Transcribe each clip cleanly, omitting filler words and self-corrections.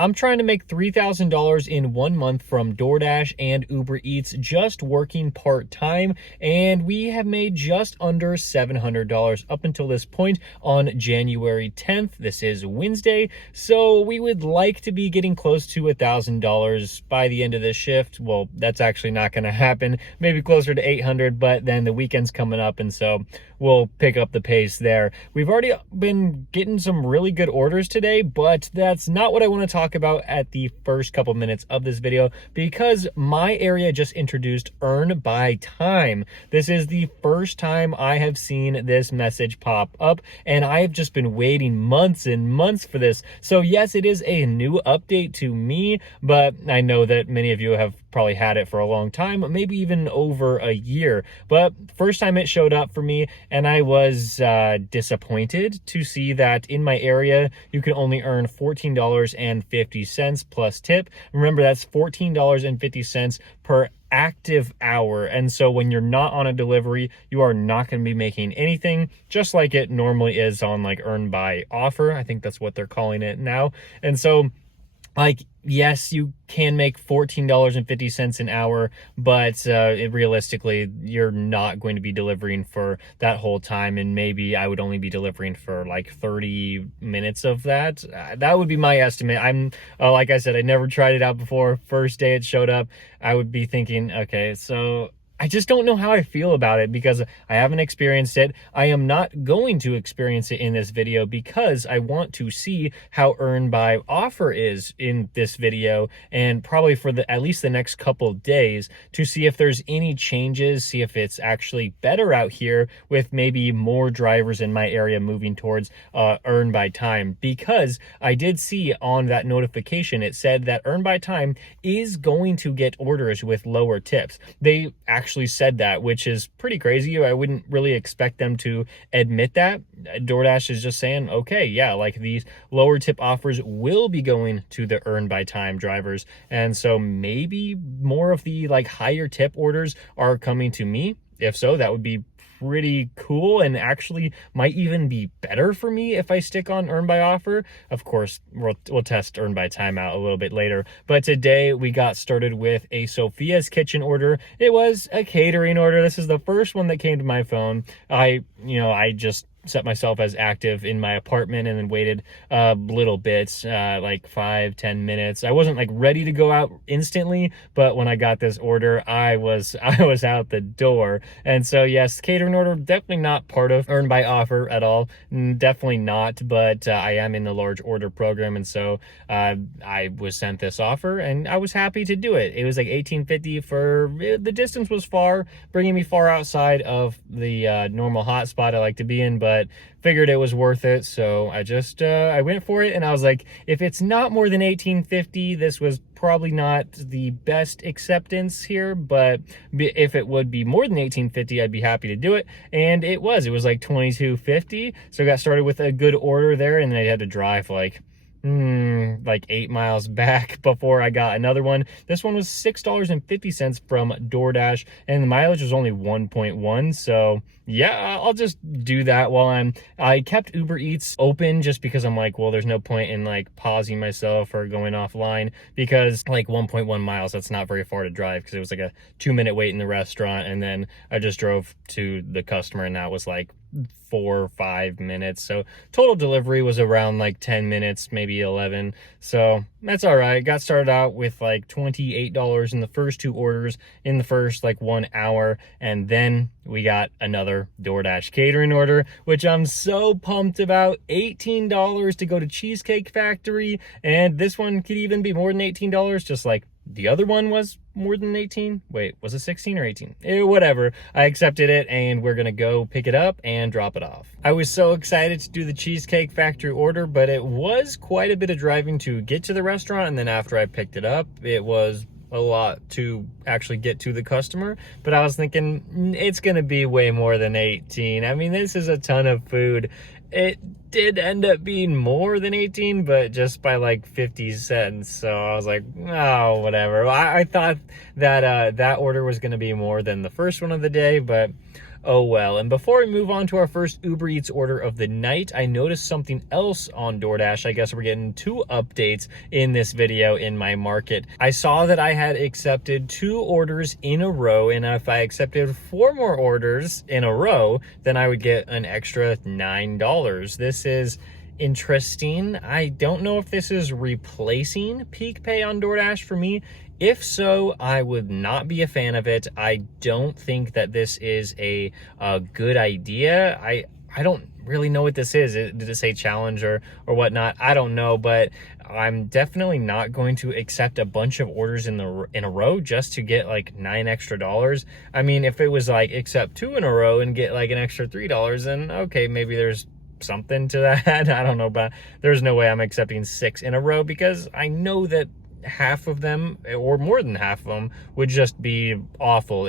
I'm trying to make $3,000 in 1 month from DoorDash and Uber Eats, just working part-time, and we have made just under $700 up until this point on January 10th. This is Wednesday, so we would like to be getting close to $1,000 by the end of this shift. Well, that's actually not going to happen. Maybe closer to 800, but then the weekend's coming up, and so we'll pick up the pace there. We've already been getting some really good orders today, but that's not what I want to talk about at the first couple minutes of this video, because my area just introduced Earn by Time. This is the first time I have seen this message pop up, and I have just been waiting months and months for this. So yes, it is a new update to me, but I know that many of you have probably had it for a long time, maybe even over a year. But first time it showed up for me, and I was disappointed to see that in my area you can only earn $14.50 plus tip. Remember, that's $14.50 per active hour, and so when you're not on a delivery, you are not going to be making anything, just like it normally is on like Earn by Offer. I think that's what they're calling it now. And so, like, yes, you can make $14.50 an hour, but realistically, you're not going to be delivering for that whole time, and maybe I would only be delivering for like 30 minutes of that. That would be my estimate. I'm like I said, I never tried it out before. First day it showed up, I would be thinking, okay, so I just don't know how I feel about it because I haven't experienced it. I am not going to experience it in this video because I want to see how Earn by Offer is in this video, and probably for at least the next couple days, to see if there's any changes, see if it's actually better out here with maybe more drivers in my area moving towards Earn by Time. Because I did see on that notification, it said that Earn by Time is going to get orders with lower tips. They actually said that, which is pretty crazy. I wouldn't really expect them to admit that. DoorDash is just saying, okay, yeah, like these lower tip offers will be going to the Earn by Time drivers, and so maybe more of the like higher tip orders are coming to me. If so, that would be pretty cool, and actually might even be better for me if I stick on Earn by Offer. Of course, we'll test Earn by Time out a little bit later, but today we got started with a Sophia's Kitchen order. It was a catering order. This is the first one that came to my phone. I just set myself as active in my apartment and then waited little bits, like 5-10 minutes. I wasn't like ready to go out instantly, but when I got this order, I was out the door. And so yes, catering order, definitely not part of Earn by Offer at all. Definitely not, but I am in the large order program, and so I was sent this offer and I was happy to do it. It was like $18.50 for the distance was far, bringing me far outside of the normal hotspot I like to be in, but figured it was worth it, so I just I went for it. And I was like, if it's not more than $18.50, this was probably not the best acceptance here, but if it would be more than $18.50, I'd be happy to do it. And it was like $22.50, so I got started with a good order there, and then I had to drive like 8 miles back before I got another one. This one was $6.50 from DoorDash, and the mileage was only 1.1. So yeah, I'll just do that while I kept Uber Eats open, just because I'm like, well, there's no point in like pausing myself or going offline, because like 1.1 miles, that's not very far to drive, because it was like a 2-minute wait in the restaurant, and then I just drove to the customer, and that was like 4 or 5 minutes. So total delivery was around like 10 minutes, maybe 11. So that's all right. Got started out with like $28 in the first 2 orders in the first like 1 hour, and then we got another DoorDash catering order, which I'm so pumped about. $18 to go to Cheesecake Factory, and this one could even be more than $18, just like the other one was more than 18. Wait, was it 16 or 18? Whatever. I accepted it, and we're gonna go pick it up and drop it off. I was so excited to do the Cheesecake Factory order, but it was quite a bit of driving to get to the restaurant, and then after I picked it up, it was a lot to actually get to the customer. But I was thinking, it's gonna be way more than 18. I mean, this is a ton of food. It did end up being more than 18, but just by like 50 cents. So I was like, oh, whatever. I thought that that order was going to be more than the first one of the day, but Oh well. And before we move on to our first Uber Eats order of the night, I noticed something else on DoorDash. I guess we're getting 2 updates in this video in my market. I saw that I had accepted 2 orders in a row, and if I accepted 4 more orders in a row, then I would get an extra $9. This is interesting. I don't know if this is replacing Peak Pay on DoorDash for me. If so, I would not be a fan of it. I don't think that this is a good idea. I don't really know what this is. Did it say challenge or whatnot? I don't know, but I'm definitely not going to accept a bunch of orders in a row just to get like $9 extra. I mean, if it was like accept 2 in a row and get like an extra $3, then okay, maybe there's something to that. I don't know, but there's no way I'm accepting 6 in a row, because I know that half of them, or more than half of them, would just be awful,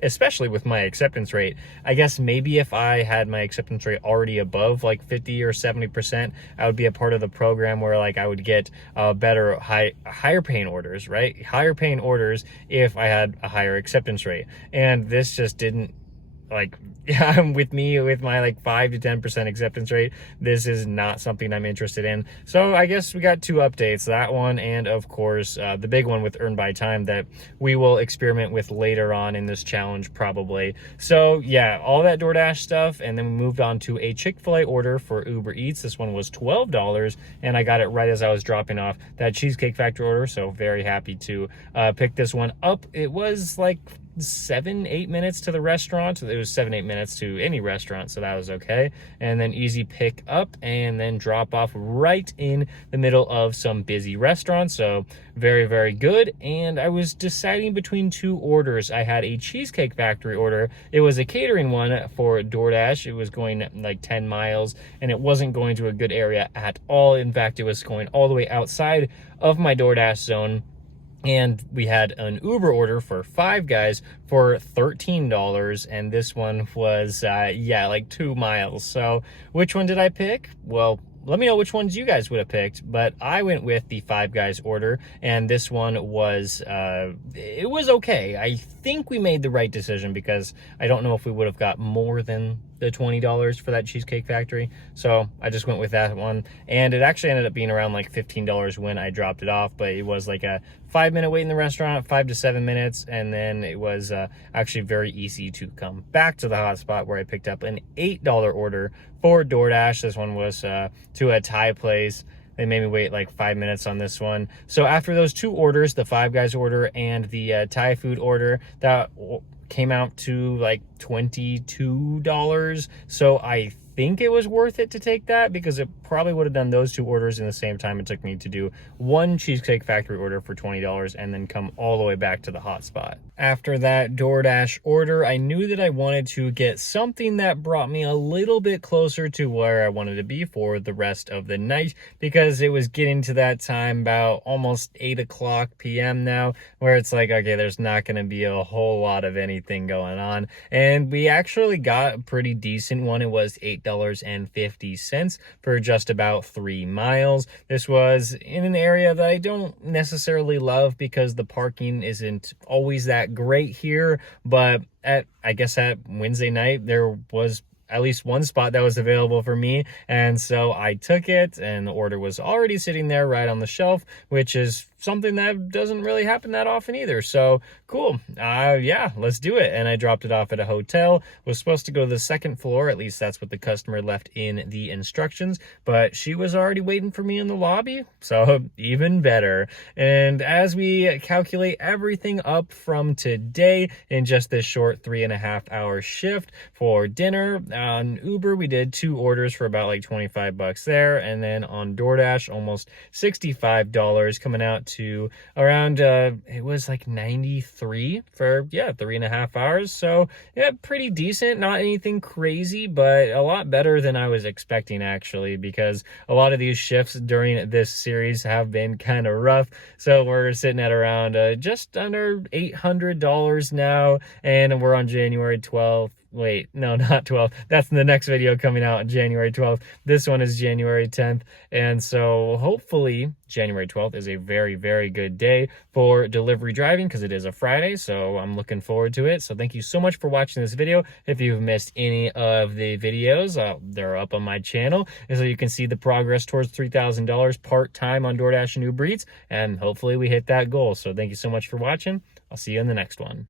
especially with my acceptance rate. I guess maybe if I had my acceptance rate already above like 50 or 70%, I would be a part of the program where like I would get better higher paying orders, right? Higher paying orders if I had a higher acceptance rate. And this just didn't, like, yeah, with my like 5 to 10% acceptance rate, this is not something I'm interested in. So I guess we got 2 updates, that one, and of course the big one with Earn by Time that we will experiment with later on in this challenge probably. So yeah, all that DoorDash stuff, and then we moved on to a Chick-fil-A order for Uber Eats. This one was $12, and I got it right as I was dropping off that Cheesecake Factory order, so very happy to pick this one up. It was like 7-8 minutes to the restaurant. It was 7-8 minutes to any restaurant, so that was okay. And then easy pick up and then drop off right in the middle of some busy restaurants, so very, very good. And I was deciding between 2 orders. I had a Cheesecake Factory order. It was a catering one for DoorDash. It was going like 10 miles, and it wasn't going to a good area at all. In fact, it was going all the way outside of my DoorDash zone. And we had an Uber order for 5 guys for $13, and this one was, like 2 miles. So which one did I pick? Well, let me know which ones you guys would have picked, but I went with the 5 guys order, and this one was, it was okay. I think we made the right decision, because I don't know if we would have got more than the $20 for that Cheesecake Factory. So I just went with that one, and it actually ended up being around like $15 when I dropped it off, but it was like a 5-minute wait in the restaurant, 5 to 7 minutes, and then it was actually very easy to come back to the hotspot where I picked up an $8 order for DoorDash. This one was to a Thai place. They made me wait like 5 minutes on this one. So after those 2 orders, the 5 guys order and the Thai food order, that came out to like $22. So I think it was worth it to take that, because it probably would have done those 2 orders in the same time it took me to do 1 Cheesecake Factory order for $20 and then come all the way back to the hotspot. After that DoorDash order, I knew that I wanted to get something that brought me a little bit closer to where I wanted to be for the rest of the night, because it was getting to that time, about almost 8 p.m. now, where it's like, okay, there's not going to be a whole lot of anything going on. And we actually got a pretty decent one. It was $8.50 for just about 3 miles. This was in an area that I don't necessarily love, because the parking isn't always that great here, but I guess at Wednesday night there was at least one spot that was available for me, and so I took it, and the order was already sitting there right on the shelf, which is something that doesn't really happen that often either. So cool, yeah, let's do it. And I dropped it off at a hotel. Was supposed to go to the 2nd floor, at least that's what the customer left in the instructions, but she was already waiting for me in the lobby, so even better. And as we calculate everything up from today in just this short 3.5-hour shift for dinner, on Uber we did 2 orders for about like $25 there, and then on DoorDash almost $65, coming out to around it was like 93 for 3.5 hours. So yeah, pretty decent, not anything crazy, but a lot better than I was expecting, actually, because a lot of these shifts during this series have been kind of rough. So we're sitting at around just under $800 now, and we're on January 12th. wait, no, not 12th. That's the next video coming out January 12th. This one is January 10th. And so hopefully January 12th is a very, very good day for delivery driving because it is a Friday. So I'm looking forward to it. So thank you so much for watching this video. If you've missed any of the videos, they're up on my channel. And so you can see the progress towards $3,000 part-time on DoorDash and Uber Eats. And hopefully we hit that goal. So thank you so much for watching. I'll see you in the next one.